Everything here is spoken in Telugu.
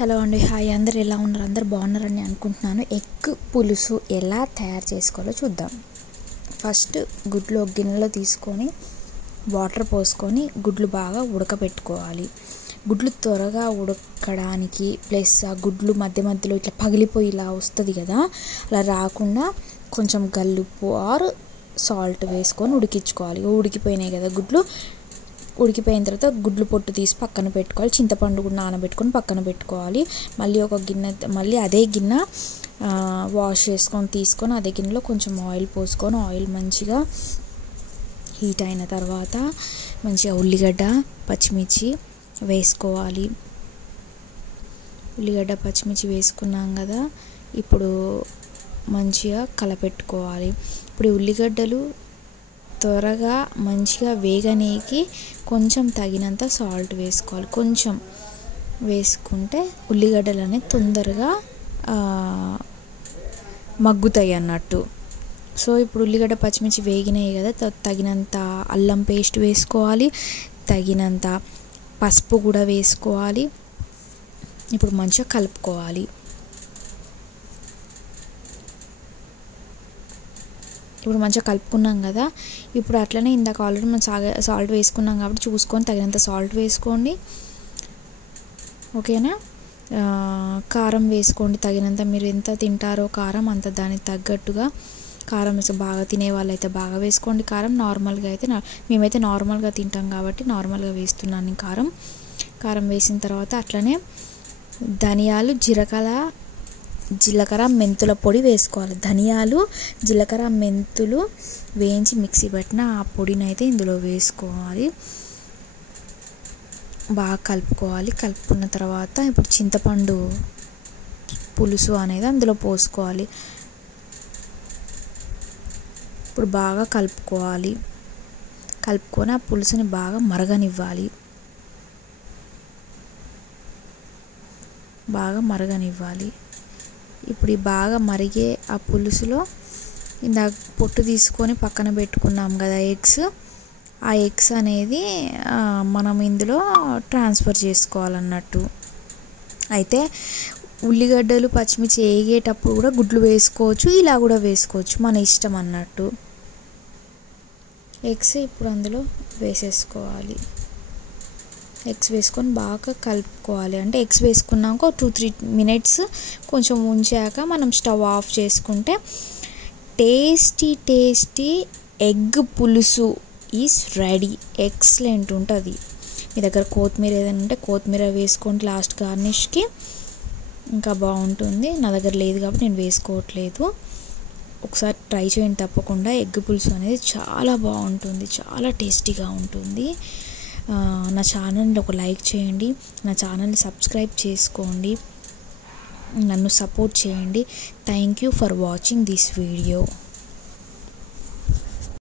హలో అండి, హాయ్. అందరు ఎలా ఉన్నారు? అందరు బాగున్నారని అనుకుంటున్నాను. ఎగ్ పులుసు ఎలా తయారు చేసుకోవాలో చూద్దాం. ఫస్ట్ గుడ్లు ఒక గిన్నెలో తీసుకొని వాటర్ పోసుకొని గుడ్లు బాగా ఉడకబెట్టుకోవాలి. గుడ్లు త్వరగా ఉడకడానికి ప్లస్ ఆ గుడ్లు మధ్య మధ్యలో ఇట్లా పగిలిపోయి ఇలా వస్తుంది కదా, అలా రాకుండా కొంచెం గల్లుప్పు ఆర్ సాల్ట్ వేసుకొని ఉడికించుకోవాలి. ఉడికిపోయినాయి కదా గుడ్లు, ఉడికిపోయిన తర్వాత గుడ్లు పొట్టు తీసి పక్కన పెట్టుకోవాలి. చింతపండు కూడా నానబెట్టుకొని పక్కన పెట్టుకోవాలి. మళ్ళీ ఒక గిన్నె, మళ్ళీ అదే గిన్నె వాష్ చేసుకొని తీసుకొని అదే గిన్నెలో కొంచెం ఆయిల్ పోసుకొని ఆయిల్ మంచిగా హీట్ అయిన తర్వాత మంచిగా ఉల్లిగడ్డ పచ్చిమిర్చి వేసుకోవాలి. ఉల్లిగడ్డ పచ్చిమిర్చి వేసుకున్నాం కదా, ఇప్పుడు మంచిగా కలపెట్టుకోవాలి. ఇప్పుడు ఉల్లిగడ్డలు త్వరగా మంచిగా వేగనీకి కొంచెం తగినంత సాల్ట్ వేసుకోవాలి. కొంచెం వేసుకుంటే ఉల్లిగడ్డలు అనేవి తొందరగా మగ్గుతాయి అన్నట్టు. సో ఇప్పుడు ఉల్లిగడ్డ పచ్చిమిర్చి వేగినాయి కదా, తగినంత అల్లం పేస్ట్ వేసుకోవాలి, తగినంత పసుపు కూడా వేసుకోవాలి. ఇప్పుడు మంచిగా కలుపుకోవాలి. ఇప్పుడు మంచిగా కలుపుకున్నాం కదా, ఇప్పుడు అట్లనే ఇందాక ఆల్రెడీ మనం సాల్ట్ వేసుకున్నాం కాబట్టి చూసుకొని తగినంత సాల్ట్ వేసుకోండి. ఓకేనా? కారం వేసుకోండి తగినంత. మీరు ఎంత తింటారో కారం అంత దానికి తగ్గట్టుగా కారం వేసి, బాగా తినే వాళ్ళైతే బాగా వేసుకోండి కారం. నార్మల్గా అయితే మేమైతే నార్మల్గా తింటాం కాబట్టి నార్మల్గా వేస్తున్నాను కారం వేసిన తర్వాత అట్లనే ధనియాలు జీలకర్ర మెంతుల పొడి వేసుకోవాలి. ధనియాలు జీలకర్ర మెంతులు వేయించి మిక్సీ పట్టిన ఆ పొడిని అయితే ఇందులో వేసుకోవాలి. బాగా కలుపుకోవాలి. కలుపుకున్న తర్వాత ఇప్పుడు చింతపండు పులుసు అనేది అందులో పోసుకోవాలి. ఇప్పుడు బాగా కలుపుకోవాలి. కలుపుకొని ఆ పులుసుని బాగా మరగనివ్వాలి. ఇప్పుడు ఈ బాగా మరిగే ఆ పులుసులో ఇందాక పొట్టు తీసుకొని పక్కన పెట్టుకున్నాం కదా ఎగ్స్, ఆ ఎగ్స్ అనేది మనం ఇందులో ట్రాన్స్ఫర్ చేసుకోవాలన్నట్టు. అయితే ఉల్లిగడ్డలు పచ్చిమిర్చి వేగేటప్పుడు కూడా గుడ్లు వేసుకోవచ్చు, ఇలా కూడా వేసుకోవచ్చు, మన ఇష్టం అన్నట్టు. ఎగ్స్ ఇప్పుడు అందులో వేసేసుకోవాలి. ఎగ్స్ వేసుకొని బాగా కలుపుకోవాలి. అంటే ఎగ్స్ వేసుకున్నాక 2-3 మినిట్స్ కొంచెం ఉంచాక మనం స్టవ్ ఆఫ్ చేసుకుంటే టేస్టీ ఎగ్ పులుసు ఈజ్ రెడీ. ఎక్సలెంట్ ఉంటుంది. మీ దగ్గర కొత్తిమీర ఏదైనా ఉంటే కొత్తిమీర వేసుకోండి లాస్ట్ గార్నిష్కి, ఇంకా బాగుంటుంది. నా దగ్గర లేదు కాబట్టి నేను వేసుకోవట్లేదు. ఒకసారి ట్రై చేయండి తప్పకుండా. ఎగ్ పులుసు అనేది చాలా బాగుంటుంది, చాలా టేస్టీగా ఉంటుంది. నా ఛానల్ని ఒక లైక్ చేయండి, నా ఛానల్ని సబ్స్క్రైబ్ చేసుకోండి, నన్ను సపోర్ట్ చేయండి. Thank you for watching this video.